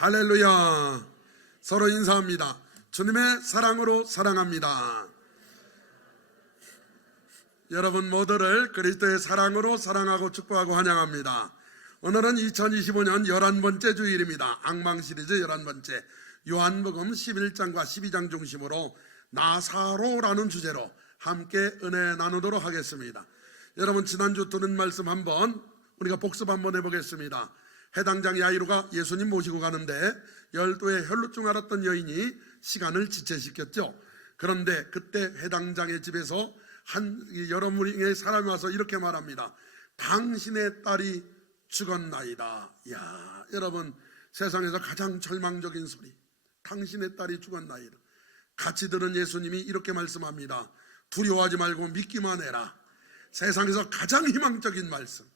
할렐루야. 서로 인사합니다. 주님의 사랑으로 사랑합니다. 여러분 모두를 그리스도의 사랑으로 사랑하고 축복하고 환영합니다. 오늘은 2025년 11번째 주일입니다. 앙망 시리즈 11번째 요한복음 11장과 12장 중심으로 나사로라는 주제로 함께 은혜 나누도록 하겠습니다. 여러분 지난주 들은 말씀 한번 우리가 복습 한번 해보겠습니다. 해당장 야이로가 예수님 모시고 가는데 12의 혈루증 앓았던 여인이 시간을 지체시켰죠. 그런데 그때 해당장의 집에서 여러 무리의 사람이 와서 이렇게 말합니다. 당신의 딸이 죽었나이다. 이야, 여러분 세상에서 가장 절망적인 소리, 당신의 딸이 죽었나이다. 같이 들은 예수님이 이렇게 말씀합니다. 두려워하지 말고 믿기만 해라. 세상에서 가장 희망적인 말씀.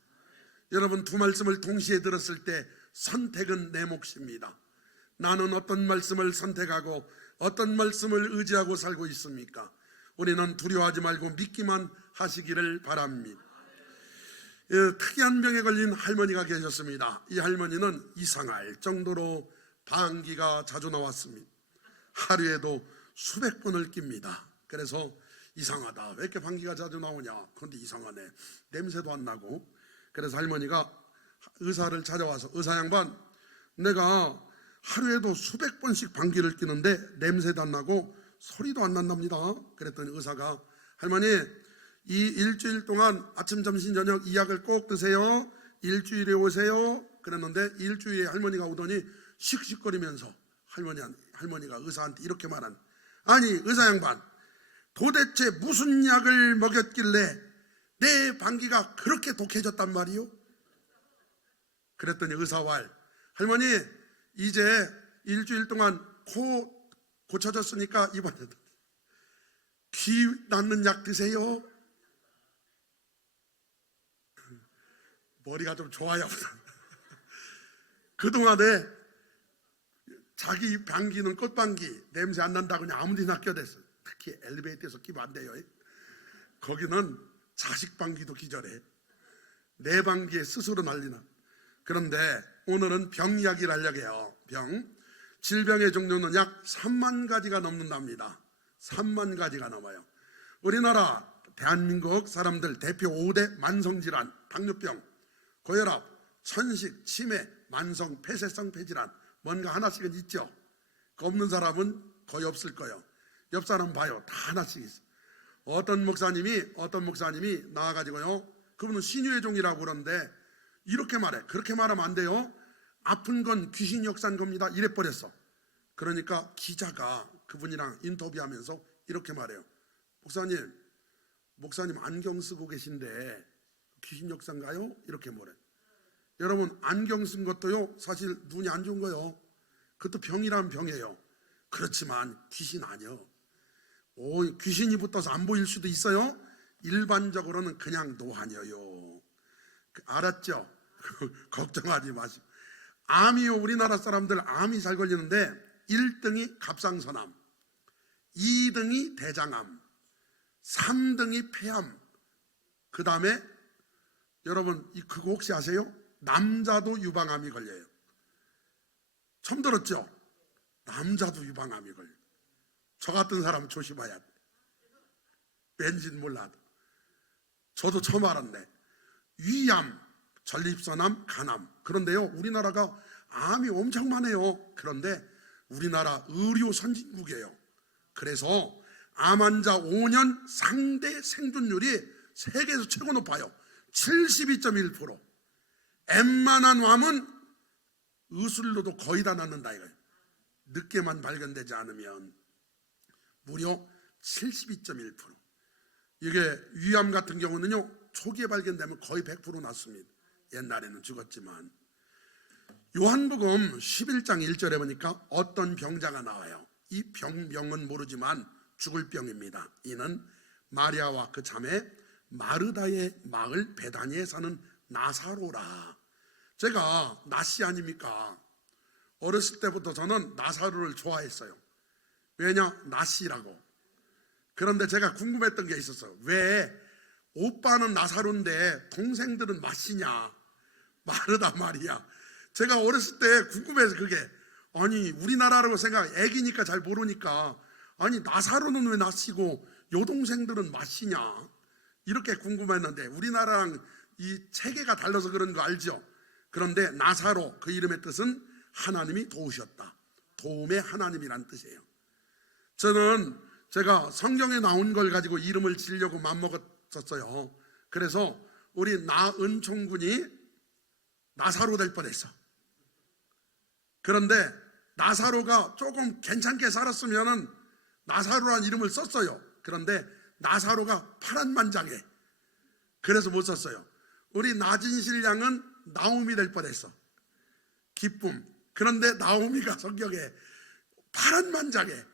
여러분 두 말씀을 동시에 들었을 때 선택은 내 몫입니다. 나는 어떤 말씀을 선택하고 어떤 말씀을 의지하고 살고 있습니까? 우리는 두려워하지 말고 믿기만 하시기를 바랍니다. 특이한 병에 걸린 할머니가 계셨습니다. 이 할머니는 이상할 정도로 방귀가 자주 나왔습니다. 하루에도 수백 번을 낍니다. 그래서 이상하다, 왜 이렇게 방귀가 자주 나오냐. 그런데 이상하네, 냄새도 안 나고. 그래서 할머니가 의사를 찾아와서, 의사 양반, 내가 하루에도 수백 번씩 방귀를 뀌는데 냄새도 안 나고 소리도 안 난답니다. 그랬더니 의사가, 할머니 이 일주일 동안 아침 점심 저녁 이 약을 꼭 드세요. 일주일에 오세요. 그랬는데 일주일에 할머니가 오더니 씩씩거리면서 할머니가 의사한테 이렇게 말한, 아니 의사 양반, 도대체 무슨 약을 먹였길래 내 방귀가 그렇게 독해졌단 말이요? 그랬더니 의사와, 할머니 이제 일주일 동안 코 고쳐졌으니까 이번에 귀 낫는 약 드세요. 머리가 좀 좋아요. 그동안에 자기 방귀는 꽃방귀, 냄새 안 난다고 그냥 아무 데나 껴댔어요. 특히 엘리베이터에서 끼면 안 돼요. 거기는 자식 방귀도 기절해. 내 방귀에 스스로 난리나. 그런데 오늘은 병 이야기를 하려고 해요. 질병의 종류는 약 3만 가지가 넘는답니다. 3만 가지가 넘어요. 우리나라 대한민국 사람들 대표 5대 만성질환, 당뇨병, 고혈압, 천식, 치매, 만성 폐쇄성 폐질환, 뭔가 하나씩은 있죠. 그 없는 사람은 거의 없을 거예요. 옆 사람 봐요, 다 하나씩 있어. 어떤 목사님이 나와가지고요, 그분은 신유의 종이라고 그러는데 이렇게 말해. 그렇게 말하면 안 돼요. 아픈 건 귀신이 역사한 겁니다. 이래버렸어. 그러니까 기자가 그분이랑 인터뷰하면서 이렇게 말해요. 목사님 안경 쓰고 계신데 귀신 역사인가요? 이렇게 말해. 여러분 안경 쓴 것도요 사실 눈이 안 좋은 거예요. 그것도 병이란 병이에요. 그렇지만 귀신 아니요. 귀신이 붙어서 안 보일 수도 있어요. 일반적으로는 그냥 노안이에요. 알았죠? 걱정하지 마시고. 암이요, 우리나라 사람들 암이 잘 걸리는데 1등이 갑상선암, 2등이 대장암, 3등이 폐암, 그 다음에 여러분 그거 혹시 아세요? 남자도 유방암이 걸려요. 처음 들었죠? 남자도 유방암이 걸려요. 저 같은 사람 조심해야 돼. 왠지는 몰라도. 저도 처음 알았네. 위암, 전립선암, 간암. 그런데요 우리나라가 암이 엄청 많아요. 그런데 우리나라 의료 선진국이에요. 그래서 암 환자 5년 상대 생존율이 세계에서 최고 높아요. 72.1%. 웬만한 암은 의술로도 거의 다 낫는다 이거예요. 늦게만 발견되지 않으면. 무려 72.1%. 이게 위암 같은 경우는요 초기에 발견되면 거의 100% 낫습니다. 옛날에는 죽었지만. 요한복음 11장 1절에 보니까 어떤 병자가 나와요. 이 병은 모르지만 죽을 병입니다. 이는 마리아와 그 자매 마르다의 마을 베다니에 사는 나사로라. 제가 나씨 아닙니까? 어렸을 때부터 저는 나사로를 좋아했어요. 왜냐? 나씨라고. 그런데 제가 궁금했던 게 있었어요. 왜 오빠는 나사로인데 동생들은 마씨냐? 마르다 마리아. 제가 어렸을 때 궁금해서 그게 아니 우리나라라고 생각, 애기니까 잘 모르니까, 아니 나사로는 왜 낫시고 여동생들은 마시냐, 이렇게 궁금했는데, 우리나라랑 이 체계가 달라서 그런 거 알죠? 그런데 나사로, 그 이름의 뜻은 하나님이 도우셨다, 도움의 하나님이란 뜻이에요. 저는 제가 성경에 나온 걸 가지고 이름을 지으려고 맘먹었었어요. 그래서 우리 나은총 군이 나사로 될 뻔했어. 그런데 나사로가 조금 괜찮게 살았으면은 나사로란 이름을 썼어요. 그런데 나사로가 파란만장해. 그래서 못 썼어요. 우리 나진실 양은 나오미 될 뻔했어. 기쁨. 그런데 나오미가 성경에 파란만장해.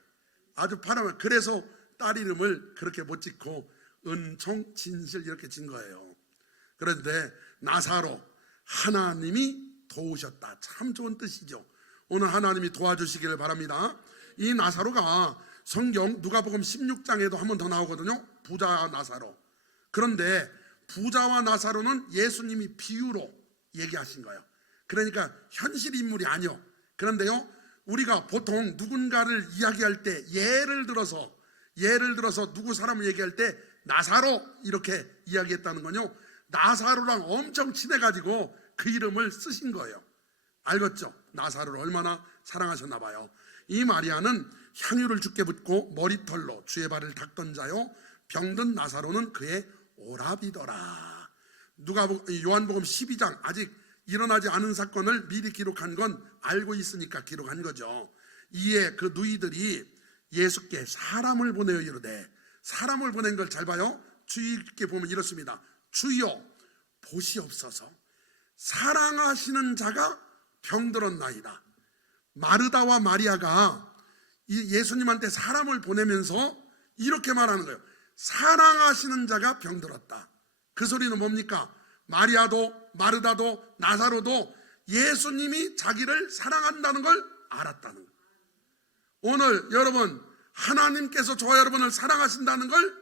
아주 파란. 그래서 딸 이름을 그렇게 못 짓고 은총, 진실 이렇게 진 거예요. 그런데 나사로, 하나님이 도우셨다. 참 좋은 뜻이죠. 오늘 하나님이 도와주시기를 바랍니다. 이 나사로가 성경 누가복음 16장에도 한 번 더 나오거든요. 부자 나사로. 그런데 부자와 나사로는 예수님이 비유로 얘기하신 거예요. 그러니까 현실 인물이 아니요. 그런데요, 우리가 보통 누군가를 이야기할 때 예를 들어서 누구 사람을 얘기할 때 나사로 이렇게 이야기했다는 건요, 나사로랑 엄청 친해가지고 그 이름을 쓰신 거예요. 알겠죠? 나사로를 얼마나 사랑하셨나 봐요. 이 마리아는 향유를 주께 붓고 머리털로 주의 발을 닦던 자요, 병든 나사로는 그의 오라비더라. 요한복음 12장, 아직 일어나지 않은 사건을 미리 기록한 건 알고 있으니까 기록한 거죠. 이에 그 누이들이 예수께 사람을 보내어 이르되, 사람을 보낸 걸 잘 봐요. 주의 깊게 보면 이렇습니다. 주여 보시옵소서, 사랑하시는 자가 병들었나이다. 마르다와 마리아가 이 예수님한테 사람을 보내면서 이렇게 말하는 거예요. 사랑하시는 자가 병들었다. 그 소리는 뭡니까? 마리아도 마르다도 나사로도 예수님이 자기를 사랑한다는 걸 알았다는 거예요. 오늘 여러분, 하나님께서 저와 여러분을 사랑하신다는 걸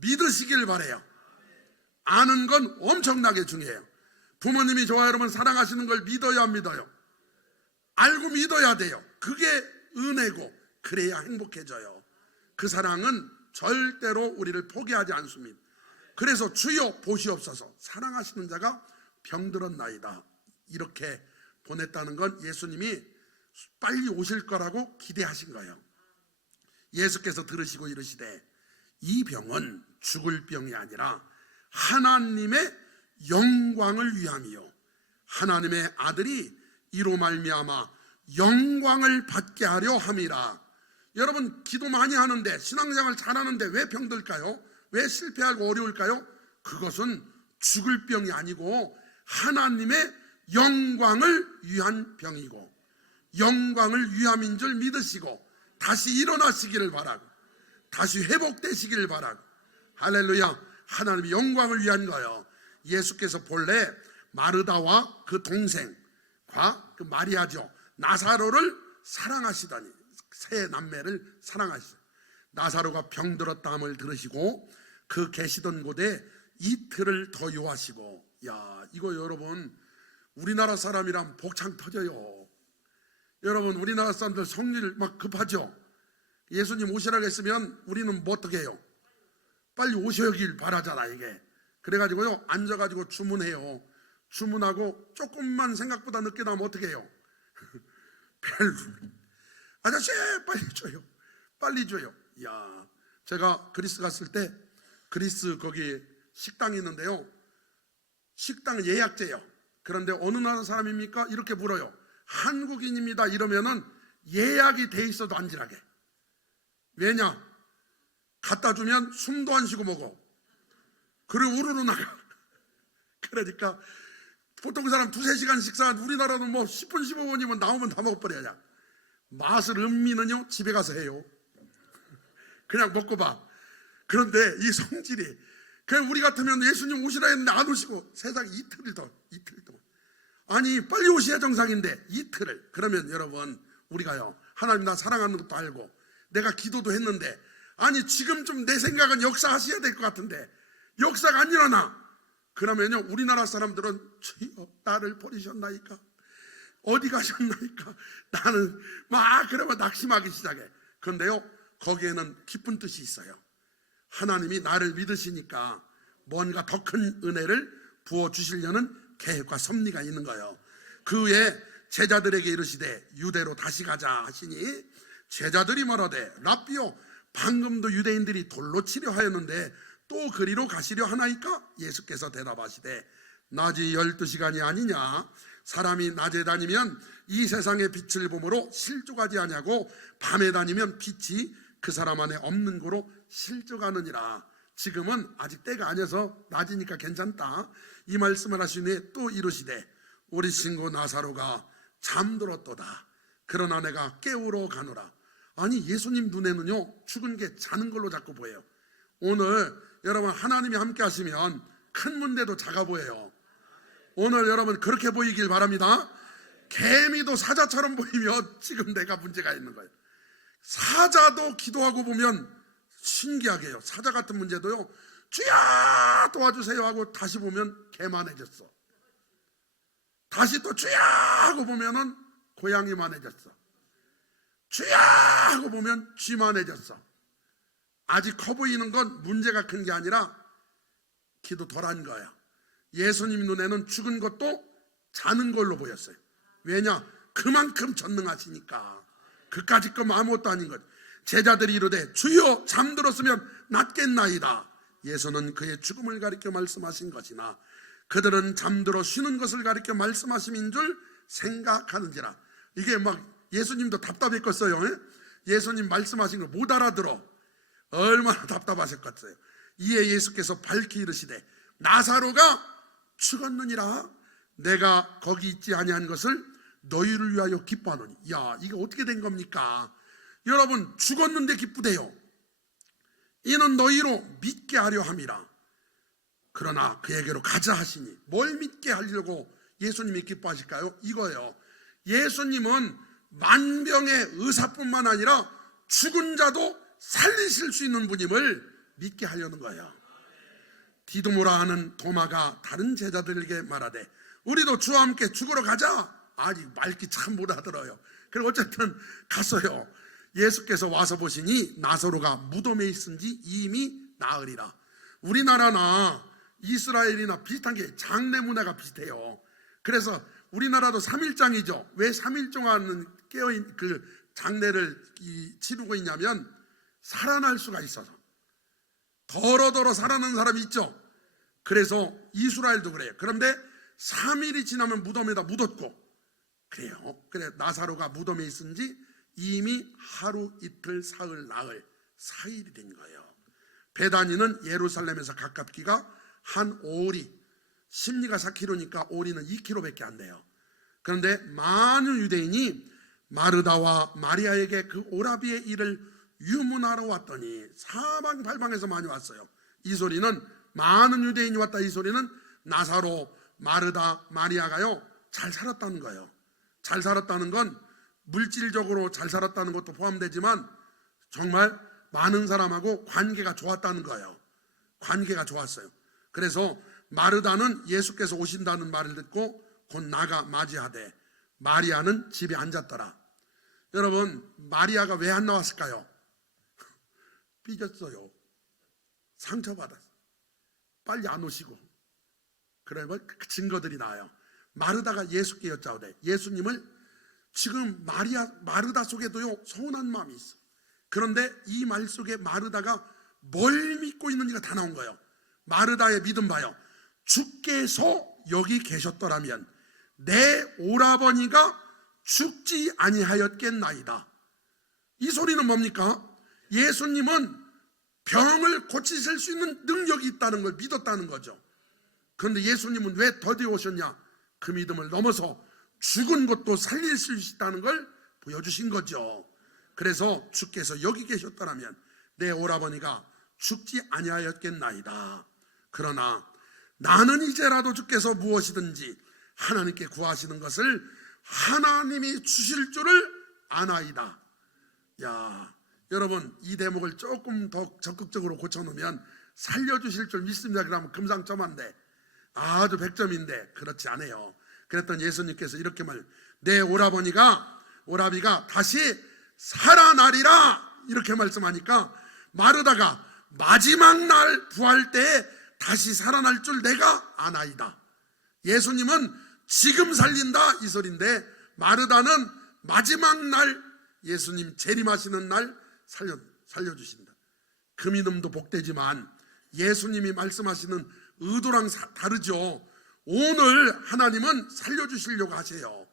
믿으시길 바래요. 아는 건 엄청나게 중요해요. 부모님이 저와 여러분 사랑하시는 걸 믿어야 믿어요. 알고 믿어야 돼요. 그게 은혜고, 그래야 행복해져요. 그 사랑은 절대로 우리를 포기하지 않습니다. 그래서 주여 보시옵소서, 사랑하시는 자가 병들었나이다, 이렇게 보냈다는 건 예수님이 빨리 오실 거라고 기대하신 거예요. 예수께서 들으시고 이르시되, 이 병은 죽을 병이 아니라 하나님의 영광을 위함이요, 하나님의 아들이 이로 말미암아 영광을 받게 하려 함이라. 여러분, 기도 많이 하는데, 신앙생활 잘하는데 왜 병들까요? 왜 실패하고 어려울까요? 그것은 죽을 병이 아니고 하나님의 영광을 위한 병이고, 영광을 위함인 줄 믿으시고 다시 일어나시기를 바라고, 다시 회복되시기를 바라고. 할렐루야. 하나님의 영광을 위한 거예요. 예수께서 본래 마르다와 그 동생과 그 마리아죠, 나사로를 사랑하시다니, 세 남매를 사랑하시다. 나사로가 병들었다 함을 들으시고 그 계시던 곳에 이틀을 더 요하시고. 야, 이거 여러분, 우리나라 사람이라면 복창 터져요. 여러분, 우리나라 사람들 성질 막 급하죠. 예수님 오시라고 했으면 우리는 뭐 어떻게 해요? 빨리 오셔길 바라잖아 이게. 그래가지고요, 앉아가지고 주문해요. 주문하고 조금만 생각보다 늦게 나오면 어떻게 해요? 별로. 아저씨 빨리 줘요, 빨리 줘요. 야, 제가 그리스 갔을 때, 그리스 거기 식당이 있는데요, 식당 예약제요. 그런데 어느 나라 사람입니까? 이렇게 물어요. 한국인입니다 이러면은 예약이 돼 있어도 안질하게. 왜냐? 갖다 주면 숨도 안 쉬고 먹어. 그리고 우르르 나가. 그러니까 보통 사람 2-3시간 식사한, 우리나라는 뭐 10분 15분이면 나오면 다 먹어버려야. 맛을 음미는요 집에 가서 해요. 그냥 먹고 봐. 그런데 이 성질이, 그냥 우리 같으면 예수님 오시라 했는데 안 오시고 세상 이틀 동안. 아니 빨리 오셔야 정상인데 이틀을. 그러면 여러분, 우리가요, 하나님 나 사랑하는 것도 알고 내가 기도도 했는데, 아니 지금 좀 내 생각은 역사하셔야 될 것 같은데 역사가 안 일어나. 그러면요, 우리나라 사람들은 주여 나를 버리셨나이까, 어디 가셨나니까 나는 막 그러면 낙심하기 시작해. 그런데요, 거기에는 깊은 뜻이 있어요. 하나님이 나를 믿으시니까 뭔가 더 큰 은혜를 부어주시려는 계획과 섭리가 있는 거예요. 그 후에 제자들에게 이르시되 유대로 다시 가자 하시니 제자들이 말하되 랍비요, 방금도 유대인들이 돌로 치려 하였는데 또 그리로 가시려 하나이까? 예수께서 대답하시되 낮이 12시간이 아니냐? 사람이 낮에 다니면 이 세상의 빛을 보므로 실족하지 아니하고 밤에 다니면 빛이 그 사람 안에 없는 고로 실족하느니라. 지금은 아직 때가 아니어서 낮이니까 괜찮다. 이 말씀을 하시니 또 이르시되 우리 친구 나사로가 잠들었도다. 그러나 내가 깨우러 가노라. 아니, 예수님 눈에는요, 죽은 게 자는 걸로 자꾸 보여요. 오늘 여러분 하나님이 함께 하시면 큰 문제도 작아 보여요. 오늘 여러분 그렇게 보이길 바랍니다. 개미도 사자처럼 보이면 지금 내가 문제가 있는 거예요. 사자도 기도하고 보면 신기하게요, 사자 같은 문제도요, 주야 도와주세요 하고 다시 보면 개만해졌어. 다시 또 주야 하고 보면은 고양이만해졌어. 주야 하고 보면 쥐만해졌어. 아직 커 보이는 건 문제가 큰 게 아니라 기도 덜한 거야. 예수님 눈에는 죽은 것도 자는 걸로 보였어요. 왜냐? 그만큼 전능하시니까. 그까짓 건 아무것도 아닌 거죠. 제자들이 이르되 주여 잠들었으면 낫겠나이다. 예수는 그의 죽음을 가리켜 말씀하신 것이나 그들은 잠들어 쉬는 것을 가리켜 말씀하심인 줄 생각하는지라. 이게 막 예수님도 답답했겠어요. 예수님 말씀하신 걸 못 알아들어. 얼마나 답답하셨겠어요. 이에 예수께서 밝히 이르시되 나사로가 죽었느니라. 내가 거기 있지 아니한 것을 너희를 위하여 기뻐하노니. 야, 이게 어떻게 된 겁니까? 여러분, 죽었는데 기쁘대요. 이는 너희로 믿게 하려 함이라. 그러나 그에게로 가자 하시니 뭘 믿게 하려고 예수님이 기뻐하실까요? 이거예요. 예수님은 만병의 의사뿐만 아니라 죽은 자도 살리실 수 있는 분임을 믿게 하려는 거예요. 디두모라 하는 도마가 다른 제자들에게 말하되 우리도 주와 함께 죽으러 가자. 아직 말귀 참 못 알아들어요. 그리고 어쨌든 갔어요. 예수께서 와서 보시니 나사로가 무덤에 있은지 이미 나으리라. 우리나라나 이스라엘이나 비슷한 게 장례 문화가 비슷해요. 그래서 우리나라도 3일장이죠. 왜 3일 동안 깨어있는 그 장례를 치르고 있냐면 살아날 수가 있어서. 더러더러 살아나는 사람이 있죠. 그래서 이스라엘도 그래요. 그런데 3일이 지나면 무덤에다 묻었고 그래요. 그래 나사로가 무덤에 있은지 이미 하루 이틀 사흘 나흘 4일이 된 거예요. 베다니는 예루살렘에서 가깝기가 한 오리, 심리가 4km니까 오리는 2km밖에 안 돼요. 그런데 많은 유대인이 마르다와 마리아에게 그 오라비의 일을 유문하러 왔더니 사방팔방에서 많이 왔어요. 이 소리는 많은 유대인이 왔다. 이 소리는 나사로, 마르다, 마리아가요 잘 살았다는 거예요. 잘 살았다는 건 물질적으로 잘 살았다는 것도 포함되지만 정말 많은 사람하고 관계가 좋았다는 거예요. 관계가 좋았어요. 그래서 마르다는 예수께서 오신다는 말을 듣고 곧 나가 맞이하되 마리아는 집에 앉았더라. 여러분, 마리아가 왜 안 나왔을까요? 삐졌어요. 상처받았어요. 빨리 안 오시고. 그러면 그 증거들이 나와요. 마르다가 예수께 여짜오되 예수님을 지금 마르다 속에도요 서운한 마음이 있어. 그런데 이 말 속에 마르다가 뭘 믿고 있는지가 다 나온 거예요. 마르다의 믿음 봐요. 주께서 여기 계셨더라면 내 오라버니가 죽지 아니하였겠나이다. 이 소리는 뭡니까? 예수님은 병을 고치실 수 있는 능력이 있다는 걸 믿었다는 거죠. 그런데 예수님은 왜 더디 오셨냐? 그 믿음을 넘어서 죽은 것도 살릴 수 있다는 걸 보여주신 거죠. 그래서 주께서 여기 계셨더라면 내 오라버니가 죽지 아니하였겠나이다. 그러나 나는 이제라도 주께서 무엇이든지 하나님께 구하시는 것을 하나님이 주실 줄을 아나이다. 야, 여러분, 이 대목을 조금 더 적극적으로 고쳐놓으면 살려주실 줄 믿습니다. 그러면 금상첨화인데 아주 100점인데 그렇지 않아요. 그랬더니 예수님께서 이렇게 내 오라비가 다시 살아나리라 이렇게 말씀하니까 마르다가 마지막 날 부활 때에 다시 살아날 줄 내가 아나이다. 예수님은 지금 살린다 이 소리인데 마르다는 마지막 날 예수님 재림하시는 날 살려주신다. 그 믿음도 복되지만 예수님이 말씀하시는 의도랑 다르죠. 오늘 하나님은 살려주시려고 하세요.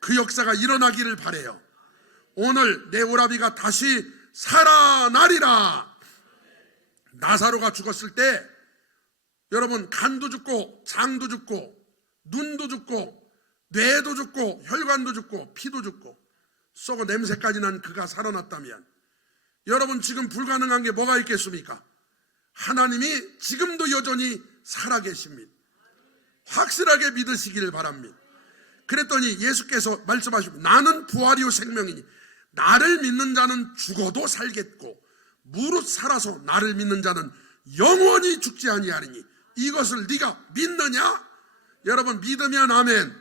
그 역사가 일어나기를 바라요. 오늘 내 오라비가 다시 살아나리라. 나사로가 죽었을 때 여러분 간도 죽고 장도 죽고 눈도 죽고 뇌도 죽고 혈관도 죽고 피도 죽고 썩어 냄새까지 난 그가 살아났다면 여러분 지금 불가능한 게 뭐가 있겠습니까? 하나님이 지금도 여전히 살아계십니다. 확실하게 믿으시기를 바랍니다. 그랬더니 예수께서 말씀하시고 나는 부활이요 생명이니 나를 믿는 자는 죽어도 살겠고 무릇 살아서 나를 믿는 자는 영원히 죽지 아니하리니 이것을 네가 믿느냐? 여러분 믿으면 아멘,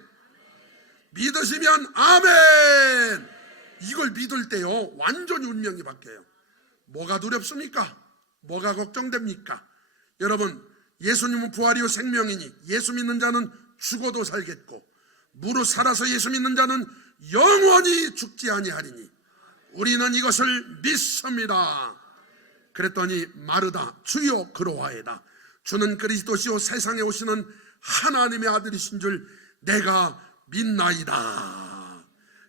믿으시면 아멘. 이걸 믿을 때요 완전히 운명이 바뀌어요. 뭐가 두렵습니까? 뭐가 걱정됩니까? 여러분 예수님은 부활이요 생명이니 예수 믿는 자는 죽어도 살겠고 무릇 살아서 예수 믿는 자는 영원히 죽지 아니하리니 우리는 이것을 믿습니다. 그랬더니 마르다 주여 그러하이다. 주는 그리스도시요 세상에 오시는 하나님의 아들이신 줄 내가 믿나이다.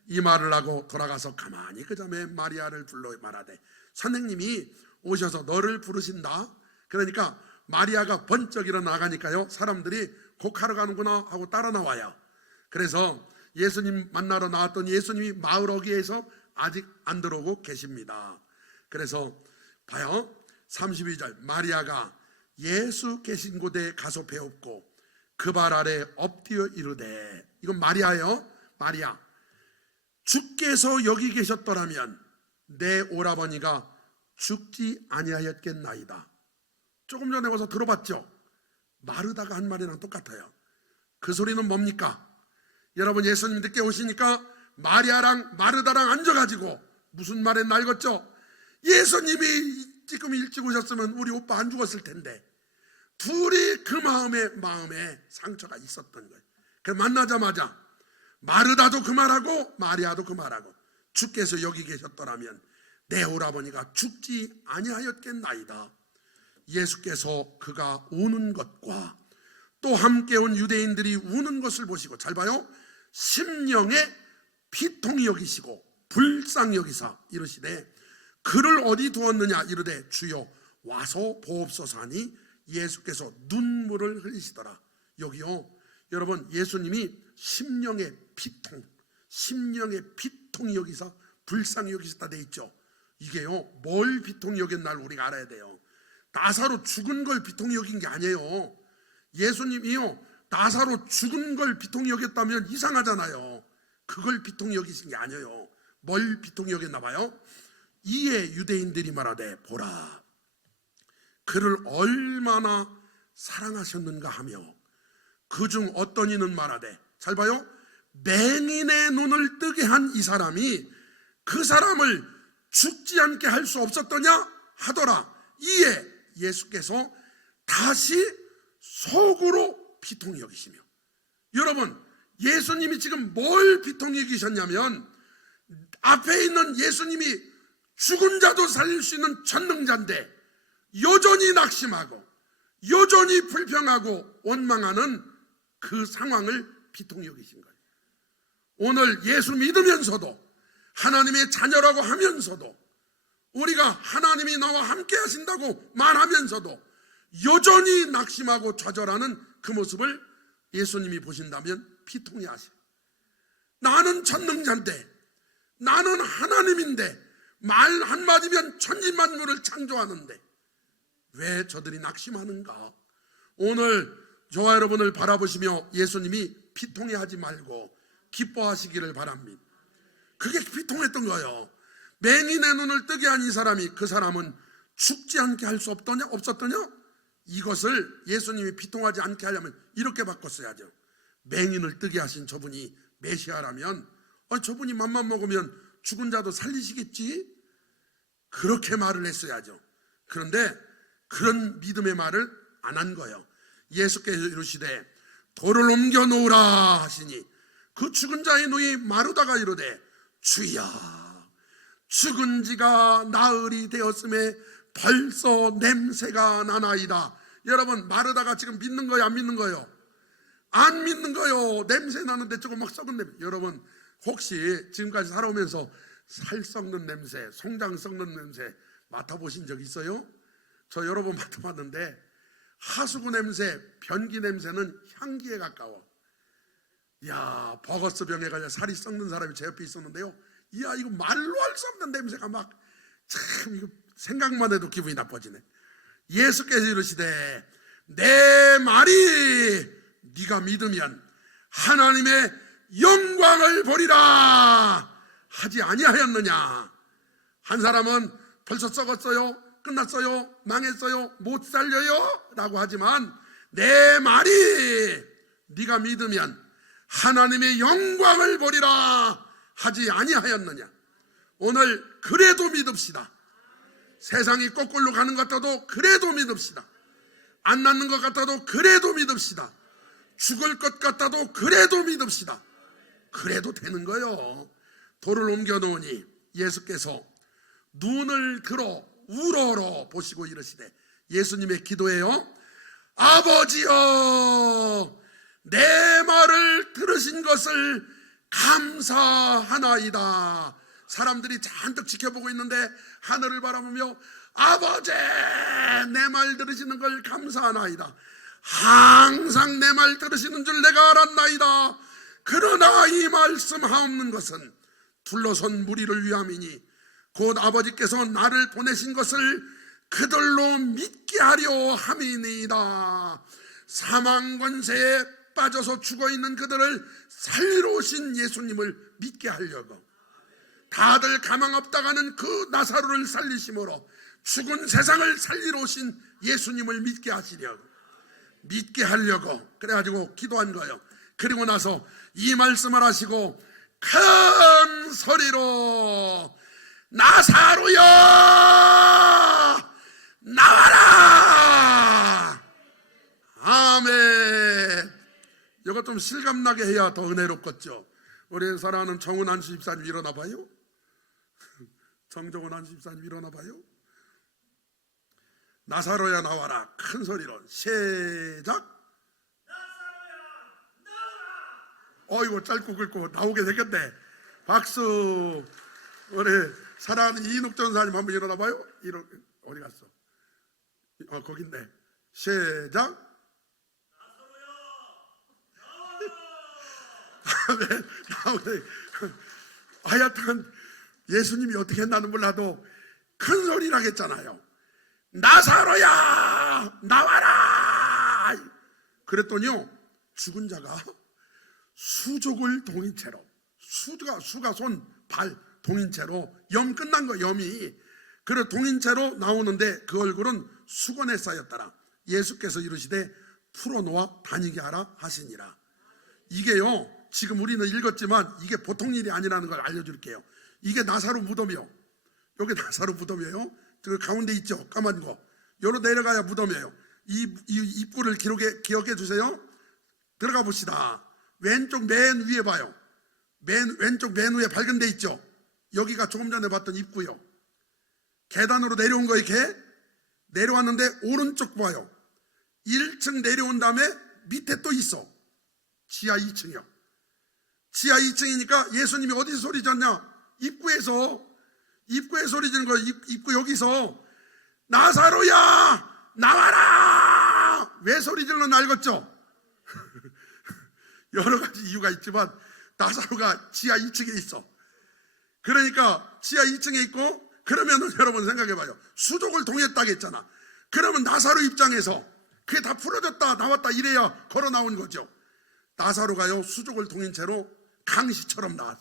이 말을 하고 돌아가서 가만히 그 점에 마리아를 불러 말하되 선생님이 오셔서 너를 부르신다. 그러니까 마리아가 번쩍 일어나가니까요 사람들이 곡하러 가는구나 하고 따라 나와요. 그래서 예수님 만나러 나왔더니 예수님이 마을 어귀에서 아직 안 들어오고 계십니다. 그래서 봐요 32절 마리아가 예수 계신 곳에 가서 배웠고 그 발 아래 엎드려 이르되 이건 마리아예요. 마리아 주께서 여기 계셨더라면 내 오라버니가 죽지 아니하였겠나이다. 조금 전에 와서 들어봤죠? 마르다가 한 말이랑 똑같아요. 그 소리는 뭡니까? 여러분 예수님 늦게 오시니까 마리아랑 마르다랑 앉아가지고 무슨 말에 날겠죠? 예수님이 지금 일찍 오셨으면 우리 오빠 안 죽었을 텐데 둘이 그 마음에 상처가 있었던 거예요. 그래서 만나자마자 마르다도 그 말하고 마리아도 그 말하고 주께서 여기 계셨더라면 내 오라버니가 죽지 아니하였겠나이다. 예수께서 그가 우는 것과 또 함께 온 유대인들이 우는 것을 보시고 잘 봐요 심령에 피통이 여기시고 불쌍히 여기사 이르시되 그를 어디 두었느냐 이르되 주여 와서 보옵소서 하니 예수께서 눈물을 흘리시더라. 여기요 여러분 예수님이 심령의 피통이 여기사 불쌍히 여기셨다 돼 있죠. 이게요 뭘 피통이 여겼나를 우리가 알아야 돼요. 나사로 죽은 걸 피통이 여긴 게 아니에요. 예수님이요 나사로 죽은 걸 피통이 여겼다면 이상하잖아요. 그걸 피통이 여기신 게 아니에요. 뭘 피통이 여겼나 봐요. 이에 유대인들이 말하되 보라 그를 얼마나 사랑하셨는가 하며 그중 어떤 이는 말하되 잘 봐요 맹인의 눈을 뜨게 한 이 사람이 그 사람을 죽지 않게 할 수 없었더냐 하더라. 이에 예수께서 다시 속으로 피통이 여기시며 여러분 예수님이 지금 뭘 피통이 여기셨냐면 앞에 있는 예수님이 죽은 자도 살릴 수 있는 전능자인데 여전히 낙심하고 여전히 불평하고 원망하는 그 상황을 피통이 여기신 거예요. 오늘 예수 믿으면서도 하나님의 자녀라고 하면서도 우리가 하나님이 나와 함께 하신다고 말하면서도 여전히 낙심하고 좌절하는 그 모습을 예수님이 보신다면 피통이 하세요. 나는 전능자인데 나는 하나님인데 말 한마디면 천지만물을 창조하는데 왜 저들이 낙심하는가? 오늘 저와 여러분을 바라보시며 예수님이 피통해하지 말고 기뻐하시기를 바랍니다. 그게 피통했던 거예요. 맹인의 눈을 뜨게 한 이 사람이 그 사람은 죽지 않게 할 수 없었더냐? 이것을 예수님이 피통하지 않게 하려면 이렇게 바꿨어야죠. 맹인을 뜨게 하신 저분이 메시아라면 저분이 맘만 먹으면 죽은 자도 살리시겠지? 그렇게 말을 했어야죠. 그런데 그런 믿음의 말을 안 한 거예요. 예수께서 이르시되 돌을 옮겨 놓으라 하시니 그 죽은 자의 누이 마르다가 이르되 주야, 죽은 지가 나흘이 되었음에 벌써 냄새가 나나이다. 여러분, 마르다가 지금 믿는 거예요, 안 믿는 거예요? 안 믿는 거예요. 냄새 나는데 조금 막 썩은 냄새. 여러분, 혹시 지금까지 살아오면서 살 썩는 냄새, 송장 썩는 냄새 맡아보신 적 있어요? 저 여러 번 맡아봤는데 하수구 냄새, 변기 냄새는 향기에 가까워. 이야, 버거스 병에 걸려 살이 썩는 사람이 제 옆에 있었는데요, 이야, 이거 말로 할 수 없는 냄새가 막, 참, 이거 생각만 해도 기분이 나빠지네. 예수께서 이르시되 내 말이 네가 믿으면 하나님의 영광을 보리라 하지 아니하였느냐. 한 사람은 벌써 썩었어요, 끝났어요, 망했어요, 못 살려요 라고 하지만 내 말이 네가 믿으면 하나님의 영광을 보리라 하지 아니하였느냐. 오늘 그래도 믿읍시다. 세상이 거꾸로 가는 것 같아도 그래도 믿읍시다. 안 낫는 것 같아도 그래도 믿읍시다. 죽을 것 같아도 그래도 믿읍시다. 그래도 되는 거요. 돌을 옮겨 놓으니 예수께서 눈을 들어 우러러 보시고 이르시되, 예수님의 기도예요. 아버지여, 내 말을 들으신 것을 감사하나이다. 사람들이 잔뜩 지켜보고 있는데 하늘을 바라보며 아버지, 내 말 들으시는 걸 감사하나이다. 항상 내 말 들으시는 줄 내가 알았나이다. 그러나 이 말씀 하옵는 것은 둘러선 무리를 위함이니 곧 아버지께서 나를 보내신 것을 그들로 믿게 하려 함이니이다. 사망 권세에 빠져서 죽어있는 그들을 살리러 오신 예수님을 믿게 하려고, 다들 가망 없다가는 그 나사로를 살리심으로 죽은 세상을 살리러 오신 예수님을 믿게 하시려고, 믿게 하려고 그래가지고 기도한 거예요. 그리고 나서 이 말씀을 하시고 큰 소리로 나사로야 나와라. 아멘. 이거 좀 실감나게 해야 더 은혜롭겠죠. 우리 사랑하는 정은한 집사님 일어나 봐요. 정정은한 집사님 일어나 봐요. 나사로야 나와라. 큰 소리로 시작. 어이구, 짧고 굵고 나오게 생겼네. 박수. 우리 사랑하는 이인욱 전사님 한번 일어나 봐요. 어디 갔어? 거기 있네. 시작. 나오네. 하여튼 예수님이 어떻게 했나는 몰라도 큰 소리를 하겠잖아요. 나사로야 나와라. 그랬더니요, 죽은 자가 수족을 동인 채로, 수가 손, 발 동인 채로, 염 끝난 거, 염이 그래 동인 채로 나오는데 그 얼굴은 수건에 쌓였더라. 예수께서 이르시되 풀어놓아 다니게 하라 하시니라. 이게요, 지금 우리는 읽었지만 이게 보통 일이 아니라는 걸 알려줄게요. 이게 나사로 무덤이요. 여기 나사로 무덤이에요. 그 가운데 있죠, 까만 거. 여기로 내려가야 무덤이에요. 이 입구를 기억해 주세요. 들어가 봅시다. 왼쪽 맨 위에 봐요. 왼쪽 맨 위에 밝은 데 있죠. 여기가 조금 전에 봤던 입구요. 계단으로 내려온 거, 이렇게 내려왔는데 오른쪽 봐요. 1층 내려온 다음에 밑에 또 있어. 지하 2층이요. 지하 2층이니까 예수님이 어디서 소리 졌냐? 입구에 소리 지는 거예요. 입구 여기서 나사로야 나와라. 왜 소리 질렀나 알겠죠? 여러 가지 이유가 있지만 나사로가 지하 2층에 있어. 그러니까 지하 2층에 있고, 그러면은 여러분 생각해봐요. 수족을 동했다고 했잖아. 그러면 나사로 입장에서 그게 다 풀어졌다 나왔다 이래야 걸어 나온 거죠. 나사로가요, 수족을 동인 채로 강시처럼 나왔어.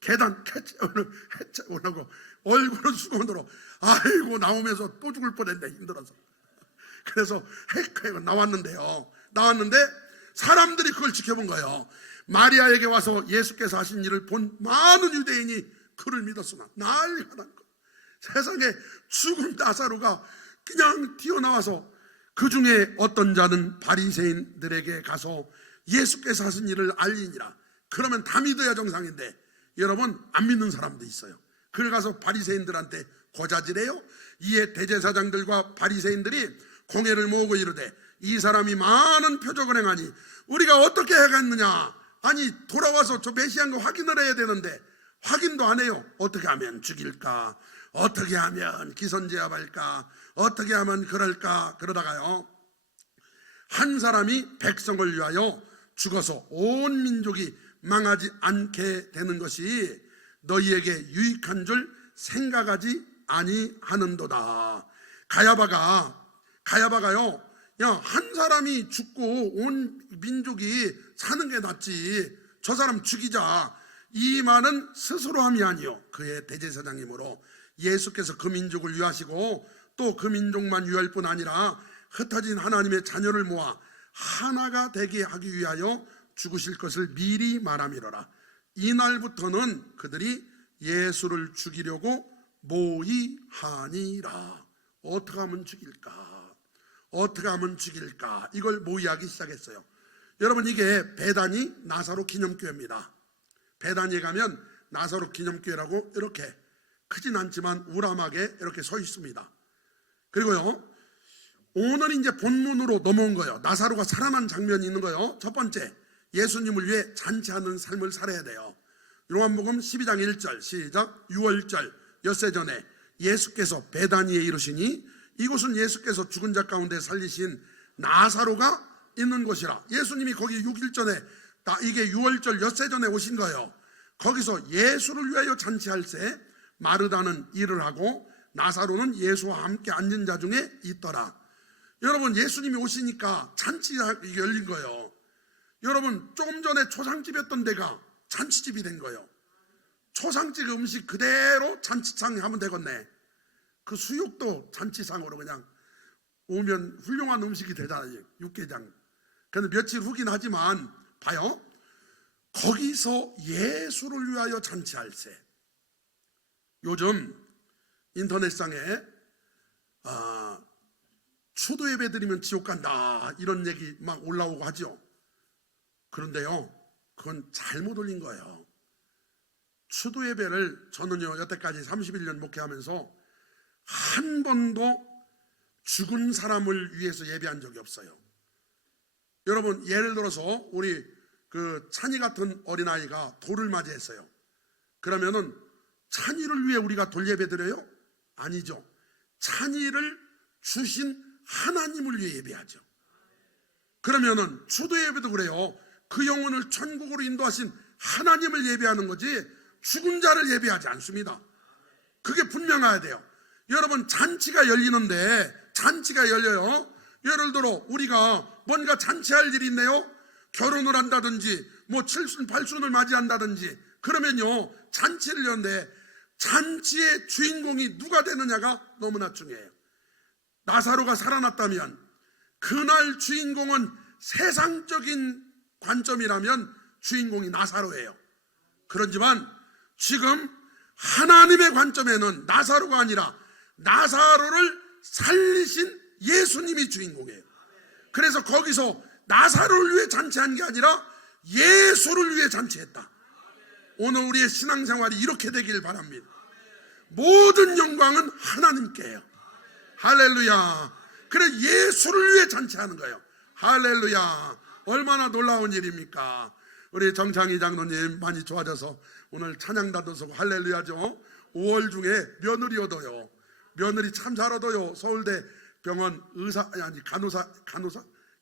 계단 올라오고 얼굴은 수건으로, 아이고 나오면서 또 죽을 뻔했네, 힘들어서. 그래서 헤이크 나왔는데 사람들이 그걸 지켜본 거예요. 마리아에게 와서 예수께서 하신 일을 본 많은 유대인이 그를 믿었으나 난리가 난 거. 세상에 죽은 나사로가 그냥 튀어나와서 그 중에 어떤 자는 바리새인들에게 가서 예수께서 하신 일을 알리니라. 그러면 다 믿어야 정상인데 여러분 안 믿는 사람도 있어요. 그걸 가서 바리새인들한테 고자질해요. 이에 대제사장들과 바리새인들이 공회를 모으고 이르되 이 사람이 많은 표적을 행하니 우리가 어떻게 해야겠느냐. 아니 돌아와서 저 메시아인 거 확인을 해야 되는데 확인도 안 해요. 어떻게 하면 죽일까, 어떻게 하면 기선제압할까, 어떻게 하면 그럴까. 그러다가요 한 사람이 백성을 위하여 죽어서 온 민족이 망하지 않게 되는 것이 너희에게 유익한 줄 생각하지 아니하는도다. 가야바가요 야, 한 사람이 죽고 온 민족이 사는 게 낫지, 저 사람 죽이자, 이 말은 스스로 함이 아니요 그의 대제사장이므로 예수께서 그 민족을 위하시고 또 그 민족만 위할 뿐 아니라 흩어진 하나님의 자녀를 모아 하나가 되게 하기 위하여 죽으실 것을 미리 말함이로라. 이날부터는 그들이 예수를 죽이려고 모의하니라. 어떻게 하면 죽일까, 어떻게 하면 죽일까, 이걸 모의하기 시작했어요. 여러분 이게 베다니 나사로 기념교회입니다. 베다니에 가면 나사로 기념교회라고 이렇게 크진 않지만 우람하게 이렇게 서 있습니다. 그리고요 오늘 이제 본문으로 넘어온 거예요. 나사로가 살아난 장면이 있는 거예요. 첫 번째, 예수님을 위해 잔치하는 삶을 살아야 돼요. 요한복음 12장 1절 시작. 6월절 엿새 전에 예수께서 베다니에 이르시니 이곳은 예수께서 죽은 자 가운데 살리신 나사로가 있는 곳이라. 예수님이 거기 6일 전에 이게 6월절 엿새 전에 오신 거예요. 거기서 예수를 위하여 잔치할새 마르다는 일을 하고 나사로는 예수와 함께 앉은 자 중에 있더라. 여러분 예수님이 오시니까 잔치가 열린 거예요. 여러분 조금 전에 초상집이었던 데가 잔치집이 된 거예요. 초상집 음식 그대로 잔치상에 하면 되겠네. 그 수육도 잔치상으로 그냥 오면 훌륭한 음식이 되잖아요. 육개장. 그런데 며칠 후긴 하지만 봐요, 거기서 예수를 위하여 잔치할세. 요즘 인터넷상에 추도 예배 드리면 지옥 간다 이런 얘기 막 올라오고 하죠. 그런데요 그건 잘못 올린 거예요. 추도 예배를 저는요 여태까지 31년 목회하면서 한 번도 죽은 사람을 위해서 예배한 적이 없어요. 여러분 예를 들어서 우리 그 찬이 같은 어린아이가 돌을 맞이했어요. 그러면은 찬이를 위해 우리가 돌 예배 드려요? 아니죠. 찬이를 주신 하나님을 위해 예배하죠. 그러면은 추도 예배도 그래요. 그 영혼을 천국으로 인도하신 하나님을 예배하는 거지 죽은 자를 예배하지 않습니다. 그게 분명해야 돼요. 여러분 잔치가 열리는데 잔치가 열려요. 예를 들어 우리가 뭔가 잔치할 일이 있네요. 결혼을 한다든지 뭐 칠순 팔순을 맞이한다든지 그러면요 잔치를 여는데 잔치의 주인공이 누가 되느냐가 너무나 중요해요. 나사로가 살아났다면 그날 주인공은 세상적인 관점이라면 주인공이 나사로예요. 그렇지만 지금 하나님의 관점에는 나사로가 아니라 나사로를 살리신 예수님이 주인공이에요. 그래서 거기서 나사로를 위해 잔치한 게 아니라 예수를 위해 잔치했다. 오늘 우리의 신앙생활이 이렇게 되길 바랍니다. 모든 영광은 하나님께요. 할렐루야. 그래 예수를 위해 잔치하는 거예요. 할렐루야. 얼마나 놀라운 일입니까? 우리 정창희 장로님 많이 좋아져서 오늘 찬양단도 서고 할렐루야죠. 5월 중에 며느리 얻어요. 며느리 참 잘 얻어요. 서울대 병원 의사 아니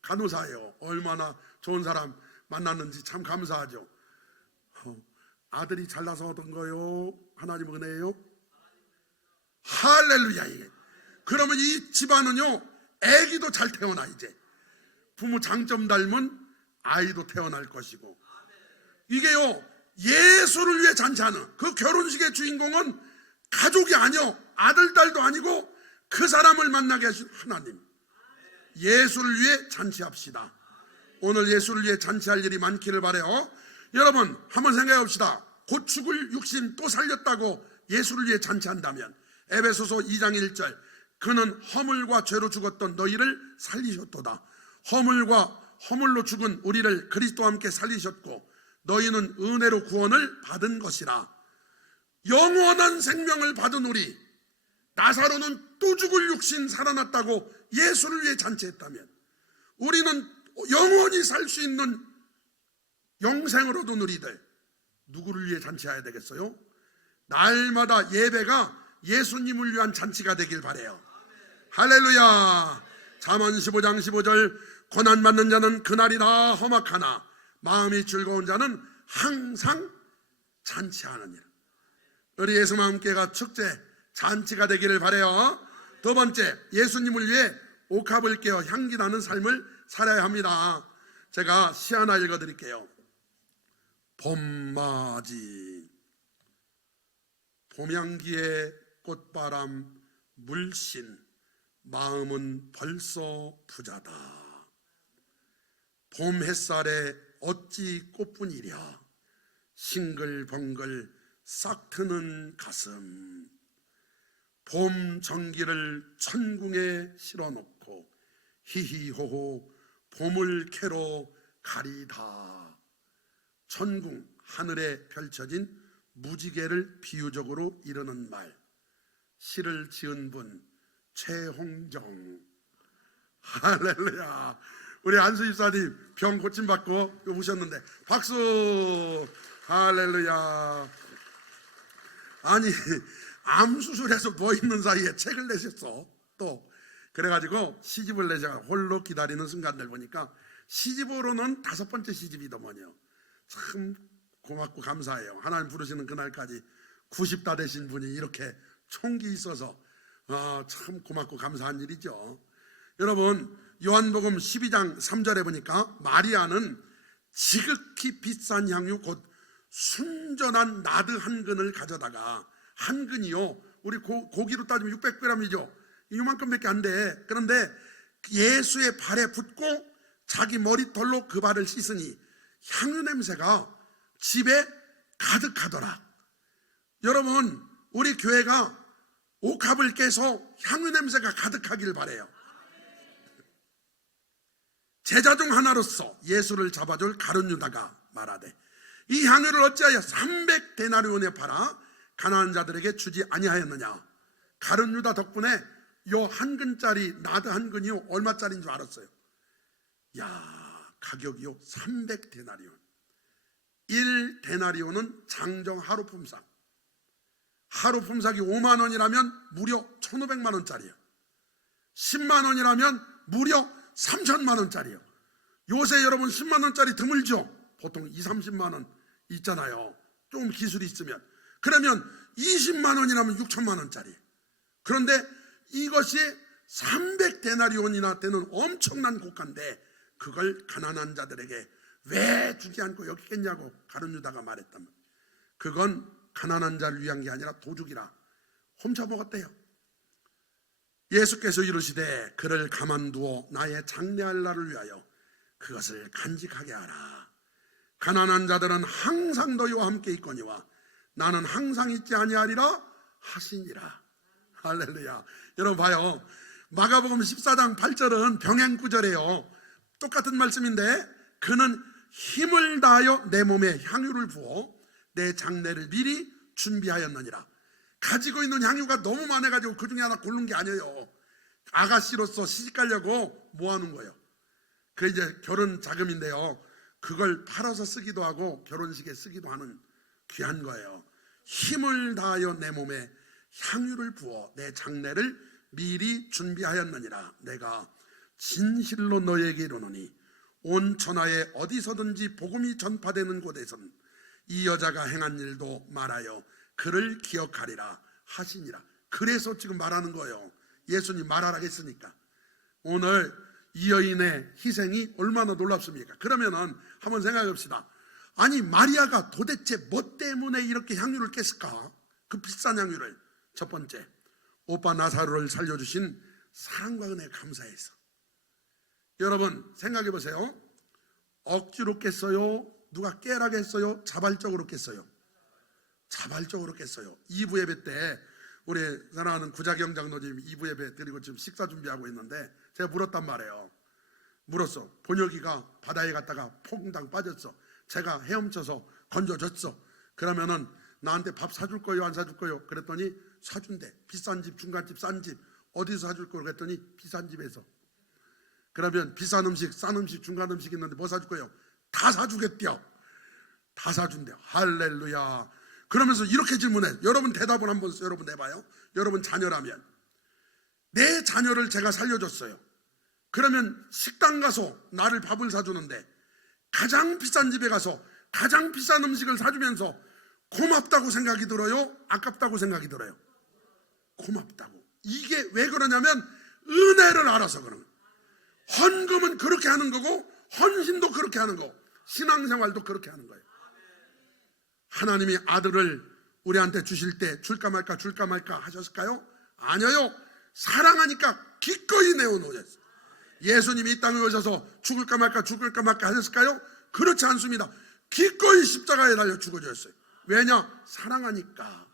간호사예요. 얼마나 좋은 사람 만났는지 참 감사하죠. 아들이 잘나서 얻은 거요? 하나님 은혜예요? 할렐루야. 그러면 이 집안은요 애기도 잘 태어나. 이제 부모 장점 닮은 아이도 태어날 것이고, 이게요 예수를 위해 잔치하는 그 결혼식의 주인공은 가족이 아니요 아들 딸도 아니고 그 사람을 만나게 하신 하나님. 예수를 위해 잔치합시다. 오늘 예수를 위해 잔치할 일이 많기를 바라요. 여러분 한번 생각해 봅시다. 곧 죽을 육신 또 살렸다고 예수를 위해 잔치한다면 에베소서 2장 1절 그는 허물과 죄로 죽었던 너희를 살리셨도다. 허물로 죽은 우리를 그리스도와 함께 살리셨고 너희는 은혜로 구원을 받은 것이라. 영원한 생명을 받은 우리 나사로는 또 죽을 육신 살아났다고 예수를 위해 잔치했다면 우리는 영원히 살 수 있는 영생을 얻은 우리들 누구를 위해 잔치해야 되겠어요? 날마다 예배가 예수님을 위한 잔치가 되길 바라요. 할렐루야. 잠언 15장 15절 고난받는 자는 그날이라 험악하나 마음이 즐거운 자는 항상 잔치하느니라. 우리 예수와 함께가 축제 잔치가 되기를 바라요. 두 번째, 예수님을 위해 옥합을 깨어 향기 나는 삶을 살아야 합니다. 제가 시 하나 읽어드릴게요. 봄맞이 봄향기에 꽃바람 물씬 마음은 벌써 부자다. 봄 햇살에 어찌 꽃뿐이랴 싱글벙글 싹 트는 가슴. 봄 전기를 천궁에 실어놓고 히히호호 봄을 캐러 가리다. 천궁 하늘에 펼쳐진 무지개를 비유적으로 이르는 말. 시를 지은 분 최홍정. 할렐루야. 우리 안수 집사님 병 고침받고 오셨는데 박수. 할렐루야. 아니 암 수술해서 뭐 있는 사이에 책을 내셨어. 또 그래가지고 시집을 내셔 홀로 기다리는 순간들 보니까 시집으로는 5번째 시집이더만요. 참 고맙고 감사해요. 하나님 부르시는 그날까지 90다 되신 분이 이렇게 총기 있어서 참 고맙고 감사한 일이죠. 여러분 요한복음 12장 3절에 보니까 마리아는 지극히 비싼 향유 곧 순전한 나드 한 근을 가져다가 한 근이요 우리 고기로 따지면 600g이죠. 이만큼밖에 안 돼. 그런데 예수의 발에 붓고 자기 머리털로 그 발을 씻으니 향유 냄새가 집에 가득하더라. 여러분 우리 교회가 옥합을 깨서 향유 냄새가 가득하길 바래요. 제자 중 하나로서 예수를 잡아줄 가룟 유다가 말하되 이 향유를 어찌하여 300데나리온에 팔아 가난한 자들에게 주지 아니하였느냐. 가룟 유다 덕분에 요 한 근짜리 나드 한 근이요 얼마짜리인 줄 알았어요. 야 가격이요 300데나리온. 1데나리온은 장정 하루 품삯. 하루 품삯이 5만 원이라면 무려 1,500만 원짜리요. 10만 원이라면 무려 3천만 원짜리요. 요새 여러분 10만 원짜리 드물죠. 보통 2, 30만 원 있잖아요. 좀 기술이 있으면. 그러면 20만 원이라면 6천만 원짜리. 그런데 이것이 300데나리온이나 되는 엄청난 고가인데 그걸 가난한 자들에게 왜 주지 않고 여기 있겠냐고 가룟 유다가 말했단 말이에요. 그건 가난한 자를 위한 게 아니라 도둑이라 훔쳐먹었대요. 예수께서 이르시되 그를 가만두어 나의 장래할 날을 위하여 그것을 간직하게 하라. 가난한 자들은 항상 너희와 함께 있거니와 나는 항상 있지 아니하리라 하시니라. 할렐루야. 여러분 봐요. 마가복음 14장 8절은 병행 구절이에요. 똑같은 말씀인데 그는 힘을 다하여 내 몸에 향유를 부어 내 장례를 미리 준비하였느니라. 가지고 있는 향유가 너무 많아가지고 그 중에 하나 고른 게 아니에요. 아가씨로서 시집가려고 모아놓은 거예요. 그 이제 결혼 자금인데요. 그걸 팔아서 쓰기도 하고 결혼식에 쓰기도 하는 귀한 거예요. 힘을 다하여 내 몸에 향유를 부어 내 장례를 미리 준비하였느니라. 내가 진실로 너에게 이르노니 온 천하에 어디서든지 복음이 전파되는 곳에선 이 여자가 행한 일도 말하여 그를 기억하리라 하시니라. 그래서 지금 말하는 거예요. 예수님 말하라 했으니까. 오늘 이 여인의 희생이 얼마나 놀랍습니까? 그러면은 한번 생각해 봅시다. 아니 마리아가 도대체 뭐 때문에 이렇게 향유를 깼을까? 그 비싼 향유를. 첫 번째, 오빠 나사로를 살려주신 사랑과 은혜에 감사해서. 여러분 생각해 보세요. 억지로 깼어요? 누가 깨라겠어요? 자발적으로 깼어요? 자발적으로 깼어요. 2부 예배 때 우리 사랑하는 구자경 장로님 2부 예배 드리고 지금 식사 준비하고 있는데 제가 물었단 말이에요. 물었어. 번역이가 바다에 갔다가 퐁당 빠졌어. 제가 헤엄쳐서 건져줬어. 그러면은 나한테 밥 사줄 거요 안 사줄 거요? 그랬더니 사준대. 비싼 집, 중간집, 싼 집 어디서 사줄 거요? 그랬더니 비싼 집에서. 그러면 비싼 음식, 싼 음식, 중간 음식 있는데 뭐 사줄 거요? 다 사주겠대요. 다 사준대요. 할렐루야. 그러면서 이렇게 질문해. 여러분 대답을 한번 여러분 해봐요. 여러분 자녀라면 내 자녀를 제가 살려줬어요. 그러면 식당 가서 나를 밥을 사주는데 가장 비싼 집에 가서 가장 비싼 음식을 사주면서 고맙다고 생각이 들어요? 아깝다고 생각이 들어요? 고맙다고. 이게 왜 그러냐면 은혜를 알아서 그런 거예요. 헌금은 그렇게 하는 거고 헌신도 그렇게 하는 거고 신앙생활도 그렇게 하는 거예요. 하나님이 아들을 우리한테 주실 때 줄까 말까 하셨을까요? 아니요. 사랑하니까 기꺼이 내어놓으셨어요. 예수님이 이 땅에 오셔서 죽을까 말까 하셨을까요? 그렇지 않습니다. 기꺼이 십자가에 달려 죽어주셨어요. 왜냐? 사랑하니까.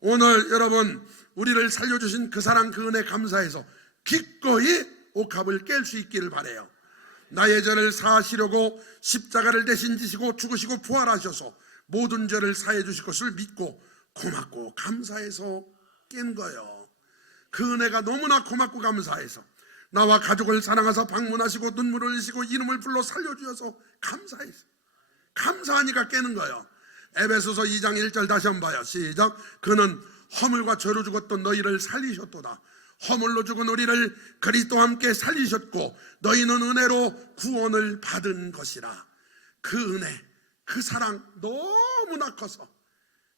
오늘 여러분 우리를 살려주신 그 사랑 그 은혜 감사해서 기꺼이 옥합을 깰 수 있기를 바라요. 나의 죄를 사하시려고 십자가를 대신 지시고 죽으시고 부활하셔서 모든 죄를 사해 주실 것을 믿고 고맙고 감사해서 깬 거예요. 그 은혜가 너무나 고맙고 감사해서 나와 가족을 사랑하사 방문하시고 눈물을 흘리시고 이름을 불러 살려주셔서 감사해서 감사하니까 깨는 거예요. 에베소서 2장 1절 다시 한번 봐요. 시작. 그는 허물과 죄로 죽었던 너희를 살리셨도다. 허물로 죽은 우리를 그리스도와 함께 살리셨고 너희는 은혜로 구원을 받은 것이라. 그 은혜, 그 사랑 너무나 커서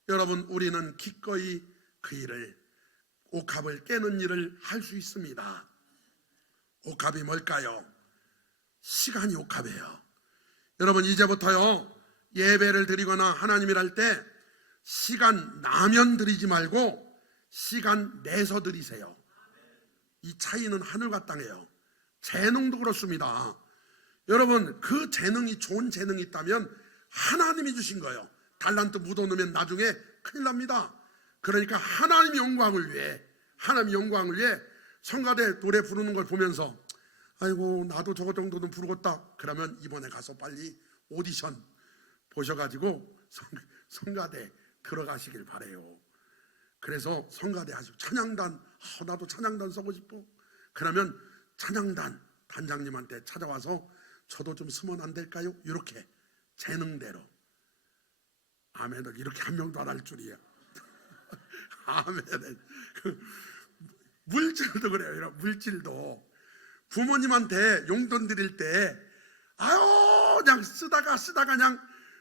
여러분 우리는 기꺼이 그 일을 옥합을 깨는 일을 할 수 있습니다. 옥합이 뭘까요? 시간이 옥합이에요. 여러분 이제부터요 예배를 드리거나 하나님을 할 때 시간 나면 드리지 말고 시간 내서 드리세요. 이 차이는 하늘과 땅이에요. 재능도 그렇습니다. 여러분 그 재능이 좋은 재능이 있다면 하나님이 주신 거예요. 달란트 묻어놓으면 나중에 큰일 납니다. 그러니까 하나님 영광을 위해 성가대 노래 부르는 걸 보면서 아이고 나도 저거 정도는 부르겠다. 그러면 이번에 가서 빨리 오디션 보셔가지고 성가대 들어가시길 바래요. 그래서 성가대 하시고 찬양단 나도 찬양단 서고 싶어. 그러면 찬양단 단장님한테 찾아와서 저도 좀 쓰면 안 될까요? 이렇게 재능대로. 아멘을 이렇게 한 명도 안 할 줄이야. 아멘. 물질도 그래요. 이런 물질도 부모님한테 용돈 드릴 때 그냥 쓰다가 그냥